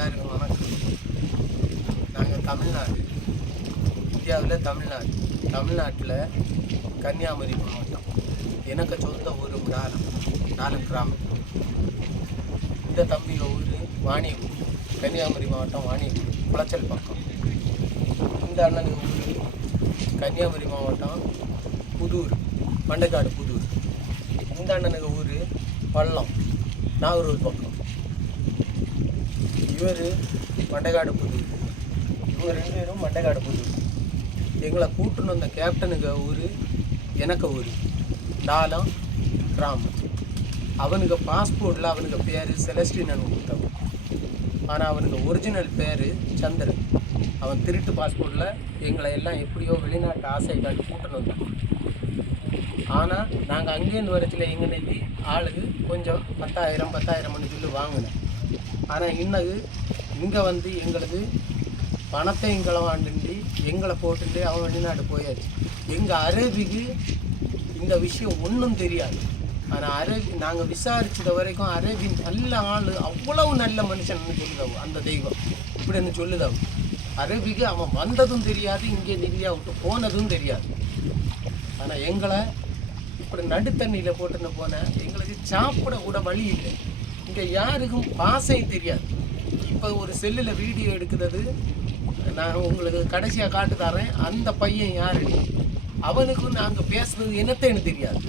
எல்லாருக்கும் வணக்கம் நாங்கள் தமிழ்நாடு இந்தியாவில் தமிழ்நாடு தமிழ்நாட்டில் கன்னியாகுமரி மாவட்டம். எனக்கு சொந்த ஊர் டாலம் நாலு கிராமம். இந்த தம்பி ஊர் வாணியகுடி கன்னியாகுமரி மாவட்டம் வாணியகுடி குளச்சல் பக்கம். இந்த அண்ணனுக்கு ஊர் கன்னியாகுமரி மாவட்டம் புதூர் பண்டைக்காடு புதூர். இந்த அண்ணனுக்கு ஊர் பள்ளம் நாகூர் பக்கம். இவர் மண்டைக்காடு புது. இவங்க ரெண்டு பேரும் மண்டைக்காடு புது. எங்களை கூட்டுன்னு வந்த கேப்டனுக்கு ஊர் எனக்கு ஊர். டாலம் கிராமம் அவனுக்கு பாஸ்போர்ட்டில் அவனுக்கு பேர் செலஸ்டினன் கொடுத்தவன். ஆனால் அவனுக்கு ஒரிஜினல் பேர் சந்திரன். அவன் திருட்டு பாஸ்போர்ட்டில் எங்களை எல்லாம் எப்படியோ வெளிநாட்டு ஆசை காட்டி கூட்டணும் வந்தான். ஆனால் நாங்கள் அங்கேருந்து வரத்தில் எங்கள் நெல்லி ஆளுக்கு கொஞ்சம் பத்தாயிரம் பத்தாயிரம் மணி சொல்லி வாங்கினேன் ஆனால் இன்னது இங்கே வந்து எங்களுக்கு பணத்தை எங்களை களவாண்டுண்டு எங்களை போட்டுட்டு அவன் வெளிநாடு போயாச்சு. எங்கள் அரேபிக்கு இந்த விஷயம் ஒன்றும் தெரியாது. ஆனால் அரேபி நாங்கள் விசாரிச்சது வரைக்கும் அரேபி நல்ல ஆள் அவ்வளவு நல்ல மனுஷன்னு சொல்லுதவு அந்த தெய்வம். இப்படின்னு சொல்லுதவு. அரேபிக்கு அவன் வந்ததும் தெரியாது இங்கே இந்தியா விட்டு போனதும் தெரியாது. ஆனால் எங்களை இப்படி நடுத்தண்ணியில் போட்டுன்னு போனேன் எங்களுக்கு சாப்பிட கூட வழி இல்லை. இங்கே யாருக்கும் பாசை தெரியாது. இப்போ ஒரு செல்லில் வீடியோ எடுக்கிறது நான் உங்களுக்கு கடைசியாக காட்டு தரேன். அந்த பையன் யாரு அவனுக்கும் நாங்கள் பேசுறது என்னத்தேன்னு தெரியாது.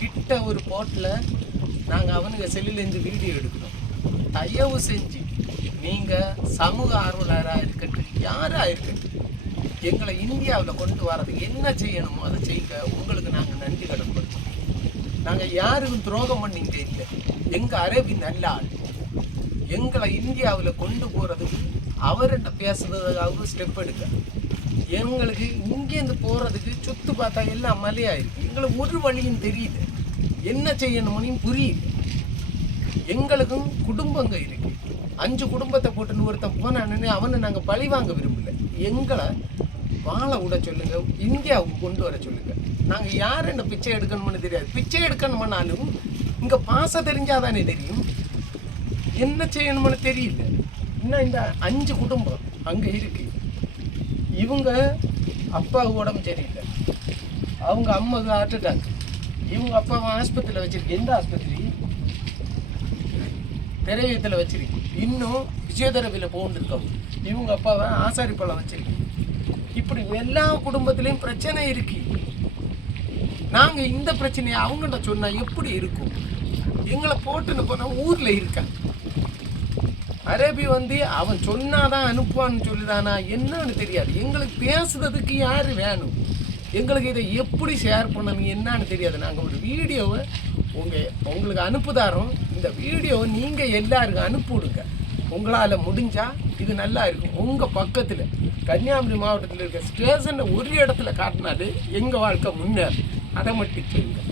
கிட்ட ஒரு போட்டில் நாங்கள் அவனுங்க செல்லிலேருந்து வீடியோ எடுக்கிறோம். தயவு செஞ்சு நீங்கள் சமூக ஆர்வலராக இருக்கட்டும் யாராக இருக்கட்டும் எங்களை இந்தியாவில் கொண்டு வரது என்ன செய்யணுமோ அதை செய்ய உங்களுக்கு நாங்கள் நன்றி கடன்படுத்தோம் நாங்கள் யாருக்கும் துரோகம் பண்ணிங்க இல்லை. எங்கள் அரபி நல்ல ஆள். எங்களை இந்தியாவில் கொண்டு போகிறதுக்கு அவர்கிட்ட பேசுறதுக்காக ஸ்டெப் எடுக்க. எங்களுக்கு இங்கேருந்து போகிறதுக்கு சுற்று பார்த்தா எல்லாம் மலையாயிருக்கு எங்களுக்கு ஒரு வழியும் தெரியல என்ன செய்யணும்னு புரியல. எங்களுக்கும் குடும்பங்க இருக்கு. அஞ்சு குடும்பத்தை போட்டுன்னு ஒருத்தன் போனானே அவனை நாங்கள் பழி வாங்க விரும்பலை. எங்களை வாழ விட சொல்லுங்க இந்தியாவுக்கு கொண்டு வர சொல்லுங்க. நாங்கள் யார் இந்த பிச்சை எடுக்கணும்னு தெரியாது. பிச்சை எடுக்கணும்னாலும் இங்கே பாச தெரிஞ்சாதானே தெரியும். என்ன செய்யணும்னு தெரியல. இன்னும் இந்த அஞ்சு குடும்பம் அங்கே இருக்கு. இவங்க அப்பாவுக்கு உடம்பு சரியில்லை. அவங்க அம்மாவுக்கு ஹார்ட் அட்டாக் இவங்க அப்பாவை ஆஸ்பத்திரியில் வச்சிருக்கு. எந்த ஆஸ்பத்திரி திரையத்தில் வச்சிருக்கு. இன்னும் விஜயேதரவியில போகணுன்னு இருக்கோம். இவங்க அப்பாவை ஆசாரிப்பழம் வச்சிருக்கு. இப்படி எல்லா குடும்பத்திலையும் பிரச்சனை இருக்கு. நாங்கள் இந்த பிரச்சனையை அவங்கள்ட்ட சொன்னால் எப்படி இருக்கும்? எங்களை போட்டுன்னு போனால் ஊரில் இருக்கான். அரேபி வந்து அவன் சொன்னாதான் அனுப்புவான்னு சொல்லுதானா? என்னன்னு தெரியாது. எங்களுக்கு பேசுறதுக்கு யார் வேணும்? எங்களுக்கு இதை எப்படி ஷேர் பண்ணணும் என்னன்னு தெரியாது. நாங்கள் ஒரு வீடியோவை உங்கள் உங்களுக்கு அனுப்புதாரோம் இந்த வீடியோவை நீங்கள் எல்லாருக்கும் அனுப்பிவிடுங்க உங்களால் முடிஞ்சால் இது நல்லா இருக்கும். உங்கள் பக்கத்தில். கன்னியாகுமரி மாவட்டத்தில் இருக்க ஸ்டேஷனில் ஒரு இடத்துல காட்டினாலே எங்கள் வாழ்க்கை முன்னேறும். அதை மட்டும் சொல்லுங்கள்